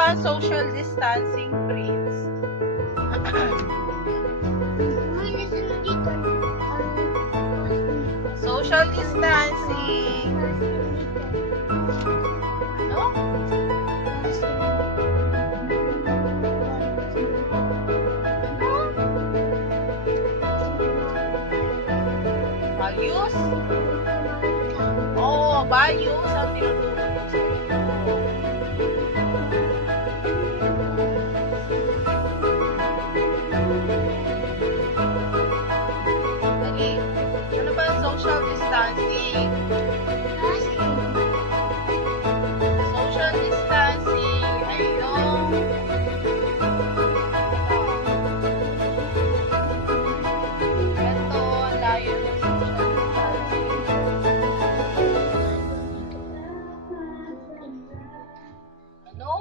ba ang social distancing, Prince? Social distancing. Ano? Values? Oo, values ang tinuturo ko sa inyo. Lagi, ano ba ang social distancing? Social distancing ay yung ito, layo ng social distancing. Ano?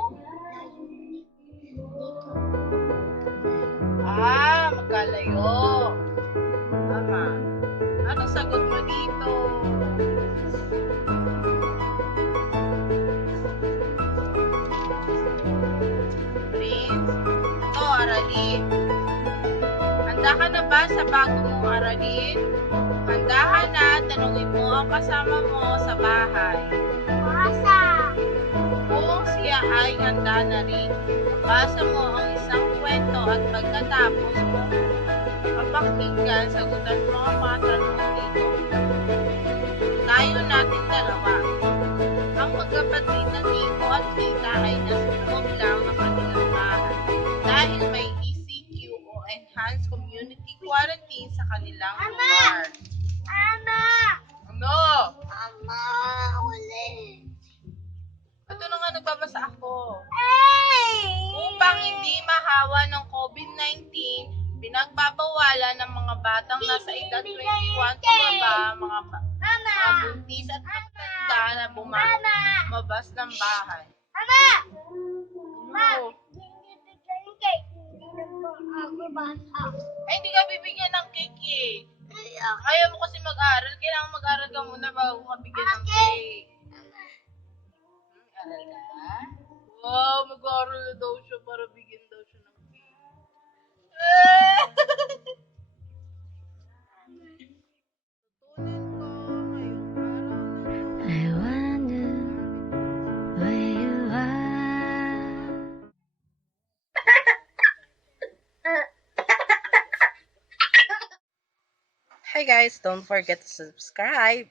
Magkalayo. Tama. Ano sagot mo dito? Prince? Ito, aralin. Handa ka na ba sa bago mong aralin? Handa ka na, tanungin mo ang kasama mo sa bahay. Kung siya ay handa na rin, basa mo ang isang kwento at pagkatapos mo mapakinggan, sagutan mo ang mga tanong dito. Tayo natin dalawa. Ang magkapatid ng Nico at Tita ay nasa loob lang ng kanilang bahay dahil may ECQ o Enhanced Community Quarantine sa kanilang lugar. Ano? Ito na nga nagbabasa ako. Upang hindi mahawa ng COVID-19, pinagbabawalan ng mga batang nasa edad 21 pababa, mga buntis at matanda na bumabas ng bahay. Ano? Ay, hindi ka bibigyan ng cake eh. Ayaw mo kasi mag-aral. Kailangan mag-aral ka muna bago ka bigyan ng cake. Aral ka? Wow, mag-aral na daw siya para bigyan daw siya ng cake. I wonder where you are. Hi guys, don't forget to subscribe.